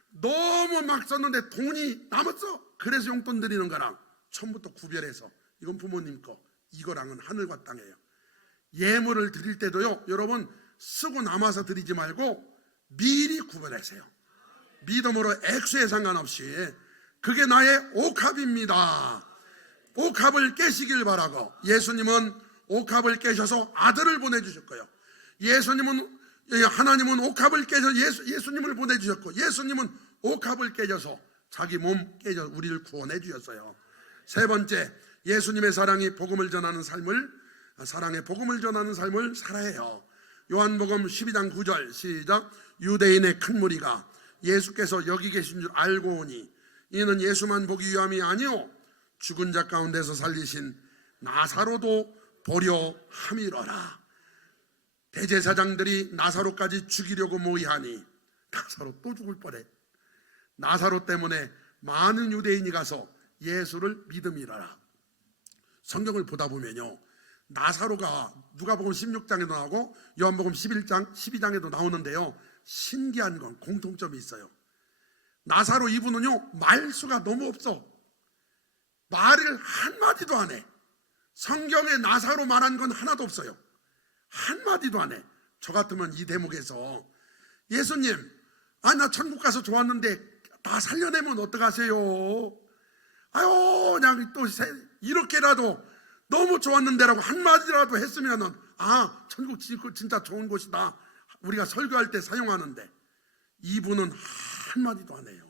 너무 막 썼는데 돈이 남았어. 그래서 용돈 드리는 거랑 처음부터 구별해서 이건 부모님 거, 이거랑은 하늘과 땅이에요. 예물을 드릴 때도요 여러분 쓰고 남아서 드리지 말고 미리 구별하세요. 믿음으로 액수에 상관없이 그게 나의 옥합입니다. 옥합을 깨시길 바라고. 예수님은 옥합을 깨셔서 아들을 보내주셨고요. 하나님은 옥합을 깨서 예수님을 보내주셨고 예수님은 옥합을 깨져서 자기 몸 깨져 우리를 구원해 주셨어요. 세 번째, 예수님의 사랑의 복음을 전하는 삶을 살아야 해요. 요한복음 12장 9절 시작. 유대인의 큰 무리가 예수께서 여기 계신 줄 알고 오니 이는 예수만 보기 위함이 아니오 죽은 자 가운데서 살리신 나사로도 보려 함이러라. 대제사장들이 나사로까지 죽이려고 모의하니 나사로 또 죽을 뻔해. 나사로 때문에 많은 유대인이 가서 예수를 믿음이라라. 성경을 보다 보면요 나사로가 누가복음 16장에도 나오고 요한복음 11장 12장에도 나오는데요 신기한 건 공통점이 있어요. 나사로 이분은요 말수가 너무 없어. 말을 한마디도 안 해. 성경에 나사로 말한 건 하나도 없어요. 한마디도 안 해. 저 같으면 이 대목에서 예수님 나 천국 가서 좋았는데 다 살려내면 어떡하세요? 그냥 또 이렇게라도 너무 좋았는데라고 한마디라도 했으면은 천국 진짜 좋은 곳이다. 우리가 설교할 때 사용하는데 이분은 한마디도 안 해요.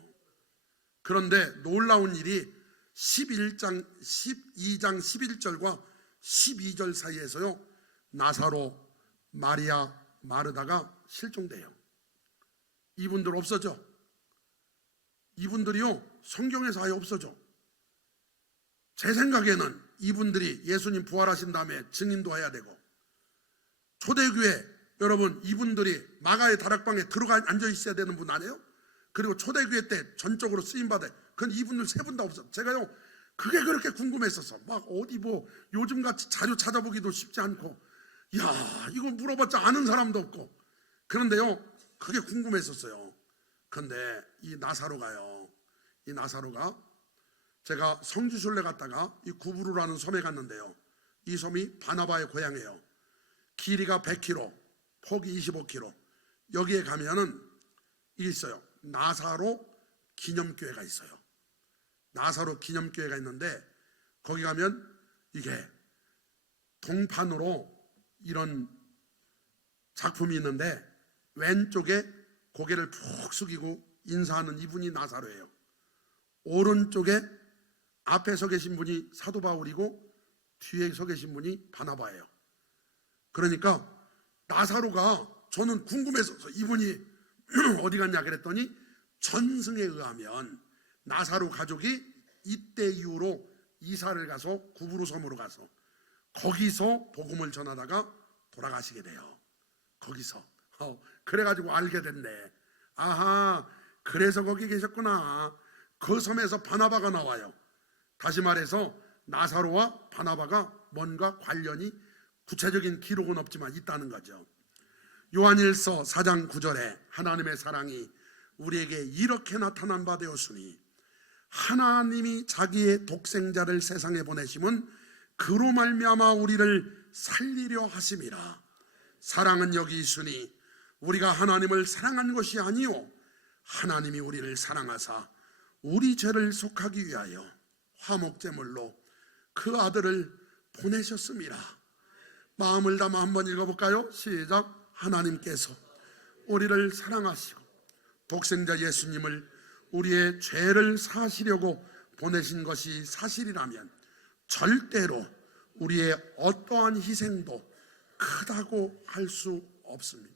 그런데 놀라운 일이 12장 11절과 12절 사이에서요, 나사로, 마리아, 마르다가 실종돼요. 이분들 없어져. 이분들이요, 성경에서 아예 없어져. 제 생각에는 이분들이 예수님 부활하신 다음에 증인도 해야 되고, 초대교회 여러분, 이분들이 마가의 다락방에 들어가 앉아 있어야 되는 분 아니에요? 그리고 초대교회 때 전적으로 쓰임받아요. 그건 이분들 세 분 다 없어. 제가요, 그게 그렇게 궁금했었어. 막 어디 뭐 요즘같이 자료 찾아보기도 쉽지 않고, 야, 이거 물어봤자 아는 사람도 없고. 그런데요, 그게 궁금했었어요. 근데 이 나사로가요, 이 나사로가, 제가 성지순례 갔다가 이 구브루라는 섬에 갔는데요, 이 섬이 바나바의 고향이에요. 길이가 100km, 폭이 25km. 여기에 가면은 있어요. 나사로 기념교회가 있어요. 나사로 기념교회가 있는데, 거기 가면 이게 동판으로 이런 작품이 있는데, 왼쪽에 고개를 푹 숙이고 인사하는 이분이 나사로예요. 오른쪽에 앞에 서 계신 분이 사도 바울이고 뒤에 서 계신 분이 바나바예요. 그러니까 나사로가, 저는 궁금해서 이분이 어디 갔냐 그랬더니, 전승에 의하면 나사로 가족이 이때 이후로 이사를 가서 구브루 섬으로 가서 거기서 복음을 전하다가 돌아가시게 돼요. 거기서. 그래가지고 알게 됐네. 아하, 그래서 거기 계셨구나. 그 섬에서 바나바가 나와요. 다시 말해서 나사로와 바나바가 뭔가 관련이, 구체적인 기록은 없지만 있다는 거죠. 요한일서 4장 9절에 하나님의 사랑이 우리에게 이렇게 나타난 바 되었으니 하나님이 자기의 독생자를 세상에 보내심은 그로 말미암아 우리를 살리려 하심이라. 사랑은 여기 있으니 우리가 하나님을 사랑한 것이 아니요 하나님이 우리를 사랑하사 우리 죄를 속하기 위하여 화목제물로 그 아들을 보내셨습니다. 마음을 담아 한번 읽어볼까요? 시작. 하나님께서 우리를 사랑하시고 독생자 예수님을 우리의 죄를 사시려고 보내신 것이 사실이라면 절대로 우리의 어떠한 희생도 크다고 할 수 없습니다.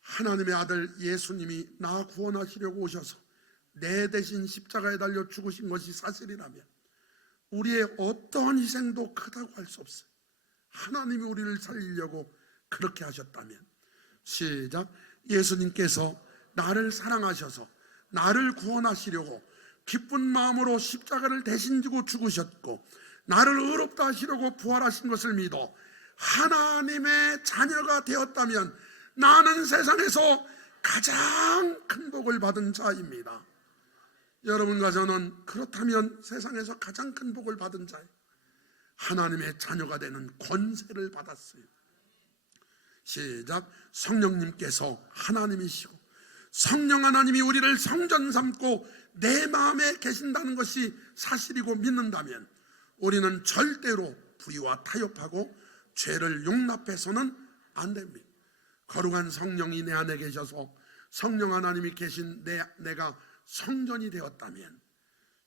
하나님의 아들 예수님이 나 구원하시려고 오셔서 내 대신 십자가에 달려 죽으신 것이 사실이라면 우리의 어떠한 희생도 크다고 할 수 없어요. 하나님이 우리를 살리려고 그렇게 하셨다면, 시작. 예수님께서 나를 사랑하셔서 나를 구원하시려고 기쁜 마음으로 십자가를 대신 지고 죽으셨고 나를 의롭다 하시려고 부활하신 것을 믿어 하나님의 자녀가 되었다면 나는 세상에서 가장 큰 복을 받은 자입니다. 여러분과 저는 그렇다면 세상에서 가장 큰 복을 받은 자예요. 하나님의 자녀가 되는 권세를 받았어요. 시작. 성령님께서 하나님이시고 성령 하나님이 우리를 성전 삼고 내 마음에 계신다는 것이 사실이고 믿는다면 우리는 절대로 불의와 타협하고 죄를 용납해서는 안 됩니다. 거룩한 성령이 내 안에 계셔서 성령 하나님이 계신 내가 성전이 되었다면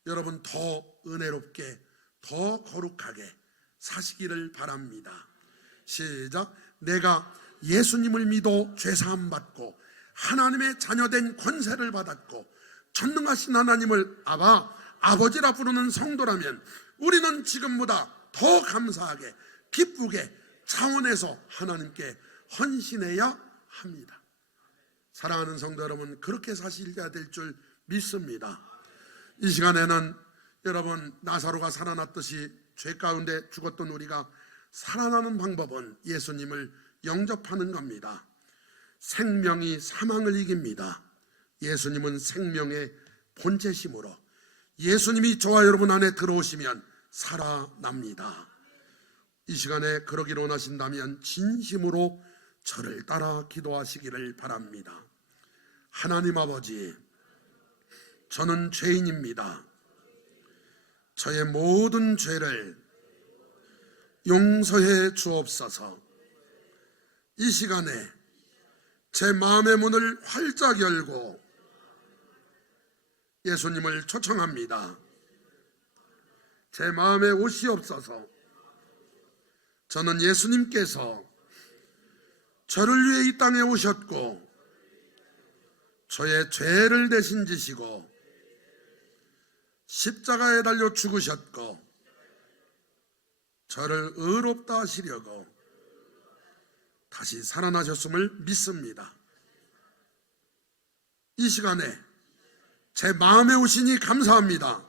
여러분 더 은혜롭게 더 거룩하게 사시기를 바랍니다. 시작. 내가 예수님을 믿어 죄사함 받고 하나님의 자녀된 권세를 받았고 전능하신 하나님을 아버지라 부르는 성도라면 우리는 지금보다 더 감사하게 기쁘게 차원에서 하나님께 헌신해야 합니다. 사랑하는 성도 여러분, 그렇게 사셔야 될 줄 믿습니다. 이 시간에는 여러분, 나사로가 살아났듯이 죄 가운데 죽었던 우리가 살아나는 방법은 예수님을 영접하는 겁니다. 생명이 사망을 이깁니다. 예수님은 생명의 본체심으로 예수님이 저와 여러분 안에 들어오시면 살아납니다. 이 시간에 그러기를 원하신다면 진심으로 저를 따라 기도하시기를 바랍니다. 하나님 아버지, 저는 죄인입니다. 저의 모든 죄를 용서해 주옵소서. 이 시간에 제 마음의 문을 활짝 열고 예수님을 초청합니다. 제 마음에 오시옵소서. 저는 예수님께서 저를 위해 이 땅에 오셨고 저의 죄를 대신 지시고 십자가에 달려 죽으셨고 저를 의롭다 하시려고 다시 살아나셨음을 믿습니다. 이 시간에 제 마음에 오시니 감사합니다.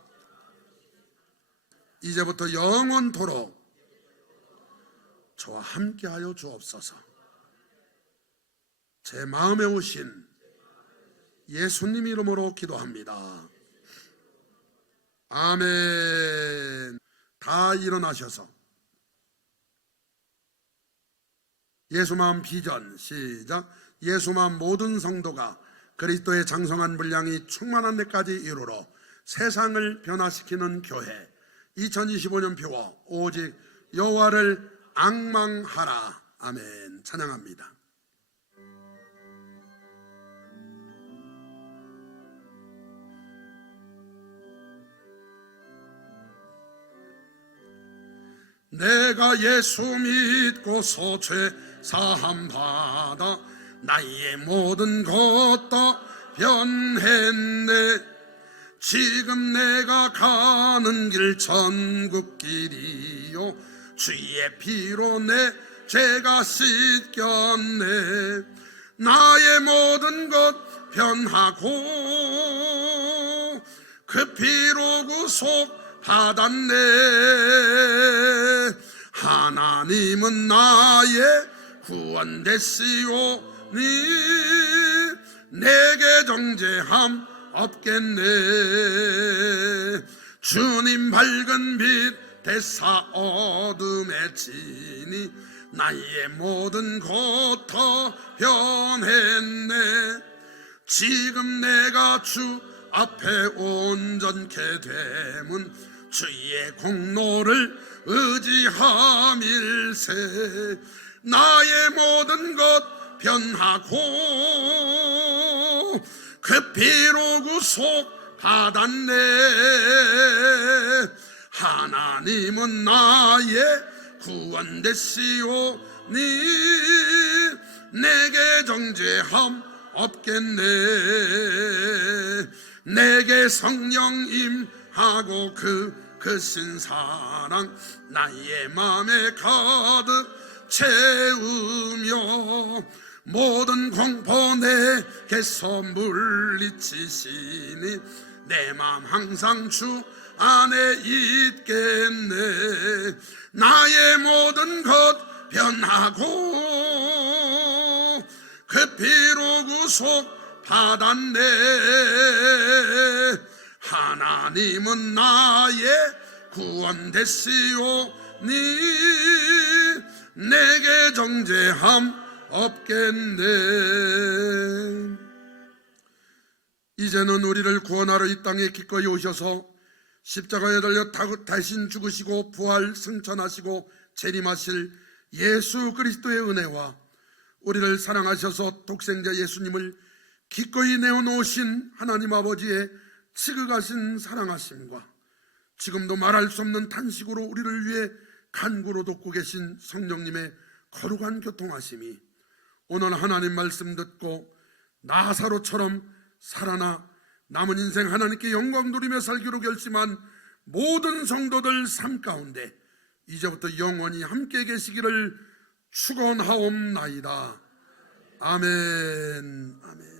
이제부터 영원토록 저와 함께하여 주옵소서. 제 마음에 오신 예수님 이름으로 기도합니다. 아멘. 다 일어나셔서 예수마음 비전 시작. 예수마음 모든 성도가 그리스도의 장성한 분량이 충만한 데까지 이르러 세상을 변화시키는 교회 2025년 표어 오직 여호와를 앙망하라. 아멘. 찬양합니다. 내가 예수 믿고서 죄 사함 받아 나의 모든 것 다 변했네. 지금 내가 가는 길 천국길이요 주의 피로 내 죄가 씻겼네. 나의 모든 것 변하고 그 피로 구속 받았네. 하나님은 나의 구원 되시오니 내게 정죄함 없겠네. 주님 밝은 빛 대사 어둠에 지니 나의 모든 것 다 변했네. 지금 내가 주 앞에 온전케 됨은 주의 공로를 의지함일세. 나의 모든 것 변하고 그 피로 구속 받았네. 하나님은 나의 구원 되시오니 내게 정죄함 없겠네. 내게 성령 임하고 그 신사랑 나의 맘에 가득 채우며 모든 공포 내게서 물리치시니 내 맘 항상 주 안에 있겠네. 나의 모든 것 변하고 그 피로 구속 받았네. 하나님은 나의 구원 되시오니 내게 정죄함 없겠네. 이제는 우리를 구원하러 이 땅에 기꺼이 오셔서 십자가에 달려 대신 죽으시고 부활 승천하시고 재림하실 예수 그리스도의 은혜와 우리를 사랑하셔서 독생자 예수님을 기꺼이 내어놓으신 하나님 아버지의 지극하신 사랑하심과 지금도 말할 수 없는 탄식으로 우리를 위해 간구로 돕고 계신 성령님의 거룩한 교통하심이 오늘 하나님 말씀 듣고 나사로처럼 살아나 남은 인생 하나님께 영광 누리며 살기로 결심한 모든 성도들 삶 가운데 이제부터 영원히 함께 계시기를 축원하옵나이다. 아멘. 아멘.